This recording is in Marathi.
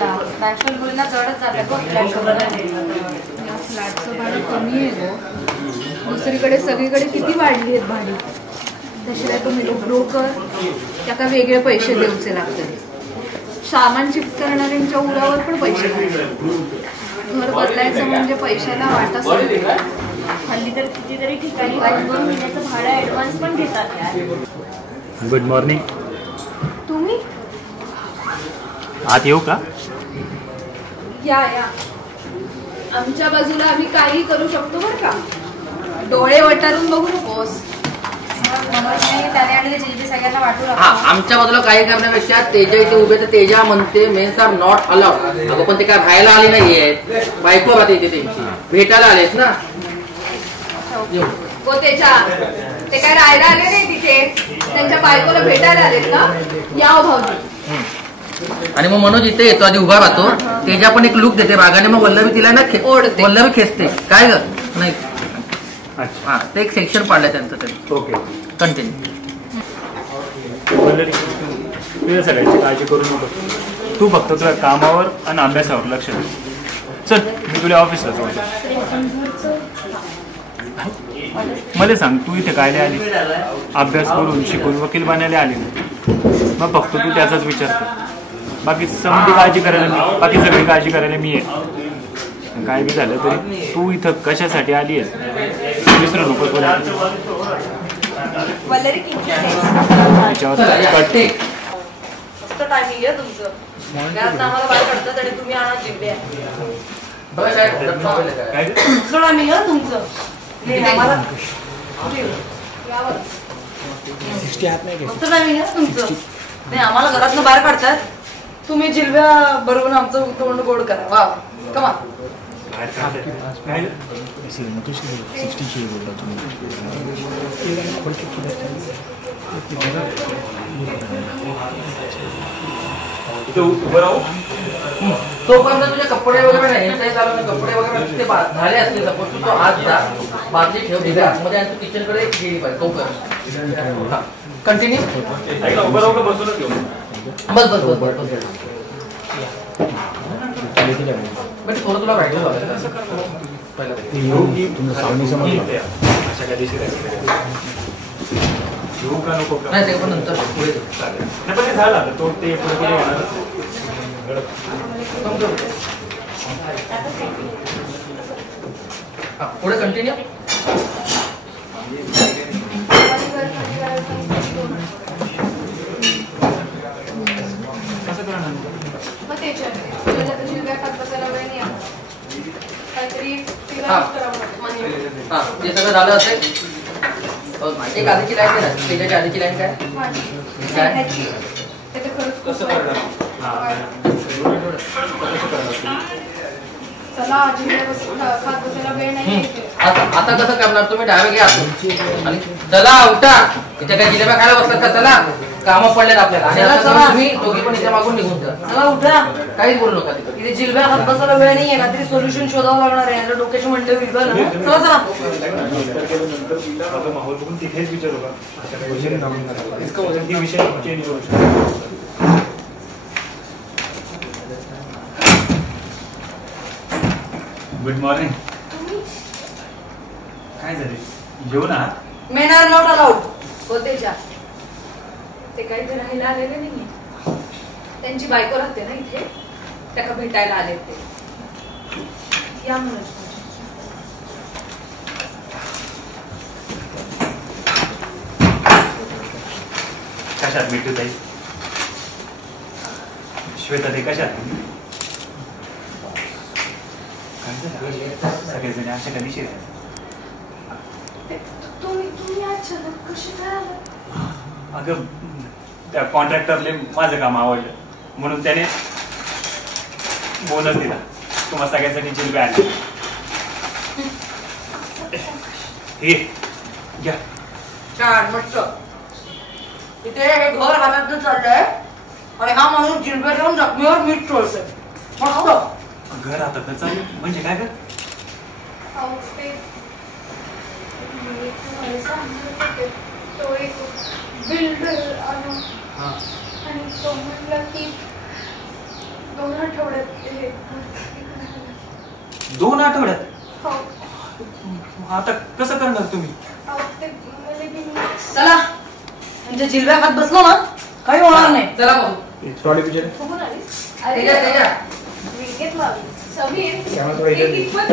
नॅशनल मुलींना जडच जाते या फ्लॅटचं भाडं कमी आहे गो. दुसरीकडे सगळीकडे किती वाढली आहेत भाडी. तशाला तुम्ही ब्रोकर त्याला वेगळे पैसे द्यायचे लागतात. सामान शिफ्ट करणाऱ्यांच्या उरावर पण पैसे लागतात. घर बदलायचं म्हणजे पैशाला वाट असते. हल्ली तर कितीतरी ठिकाणी 2 महिन्याचं भाडं ॲडव्हान्स पण घेतात. Good morning. तुम्ही आत येऊ का? या आमच्या बाजूला आम्ही काही करू शकतो बरं का. डोळे वटारून बघू नकोस. त्याने आणि ते सगळ्यांना वाटू लागतो. आमच्या बाजूला काही करण्यापेक्षा तेजा इथे उभे तर तेजा म्हणते मेन्स आर नॉट अलाउड. अगं पण ते काय राहायला आले नाहीये. बायको राहते इथे त्यांची. भेटायला आलेत ना. हो तेजा ते काय राहायला आले नाही तिथे. त्यांच्या बायकोला भेटायला आलेत ना. या भाऊजी. आणि मग मनोज इथे येतो आधी उभा राहतो. तेजा पण एक लुक देते रागाने. मग वल्लभी तिला ना ओढते. वल्लभी खेचते. काय ग नाही हा ते एक सेक्शन पाडलंय त्यांचं तरी. Okay continue. तुझ्या सगळ्याची काळजी करू नको. तू फक्त तुला कामावर आणि अभ्यासावर लक्ष दे. चल मी तुला ऑफिसला जाऊ. मला सांग तू इथे काय आली? अभ्यास करून शिकून वकील बनायला आली नाही. मग फक्त तू त्याचाच विचार कर. बाकी सगळी काळजी करायला मी आहे. काय बी झालं तरी तू इथं कशासाठी आली आहेस विसरू नकोस. टायमिंग आहे तुमचं. आम्हाला बाहेर काढतात आणि तुम्ही आणा जिंकले. टायमिंग आहे तुमचं. आम्हाला घरातून बाहेर काढतात. तुम्ही जिल्ह्या बरोबर आमचं तोंड गोड करा. वा कमा तोपर्यंत तुझे कपडे वगैरे नाही चालू. कपडे वगैरे ते झाले असतील सपोज तू आज जा बादली ठेव दिल्या आतमध्ये आणि तू किचन कडे गेली पाहिजे. तो कर कंटिन्यू. बस बस बस बस बस थोडं तुला वाटलं नाही ते पण नंतर पुढे झाला तो ते पुढे कंटिन्यू. हे सगळं झालं असेल. एक आधीची लाईन आहे ना. त्याच्या आधीची लाईन काय आता कसं करणार तुम्ही? डायरेक्ट घ्या आणि चला उठा. इथे काय जिलेबा खायला बसतात का? चला कामं पडलेत आपल्याला. तुम्ही दोघी पण इथे मागून निघून जा. चला उठा. काहीच बोलू नका. तिथे जिल्ह्या हात बसायला वेळ नाहीये ना. तरी सोल्युशन शोधावं लागणार आहे. डोक्याची म्हणते होईल. चला चला. माहोल बघून तिथेच विचारू का विषय चेंज करू शकतो. Good morning. काय झाले? येऊ ना. Men are not allowed. होते जा. ते काही ते राहायला आलेले नाहीये. त्यांची बायको राहते ना इथे. त्याला भेटायला आले ते. या मनोज. कशात भेटू ताई? श्वेता ते कशात? सगळेजण अशा कधी शिराय? तुम्ही अचानक कशी काय आला? अगं त्या कॉन्ट्रॅक्टरले माझं काम आवडलं म्हणून त्याने बोनस दिला. तुम्हाला सगळ्यांसाठी जिल्बे आले. हे घ्या. छान मस्त. इथे हे घर हव्यातून चाललंय आणि हा माणूस जिल्बे ठेवून जखमीवर मीठ चोळतोय. मस्त. घर आता त्याचा म्हणजे काय कर? तो एक बिल्डर आणि तो म्हणला की 2 आठवड्यात हे. 2 आठवड्यात? हो. आता कसं करणार तुम्ही? ते म्हणजे की चला म्हणजे जिलब्या खात बसलो ना काही होणार नाही. चला बघू. सॉरी बिचारे. बघून आलीस? तेजा, तेजा. विकेट मारली. समीर त्यामुळे थोडं इकडे- कितपत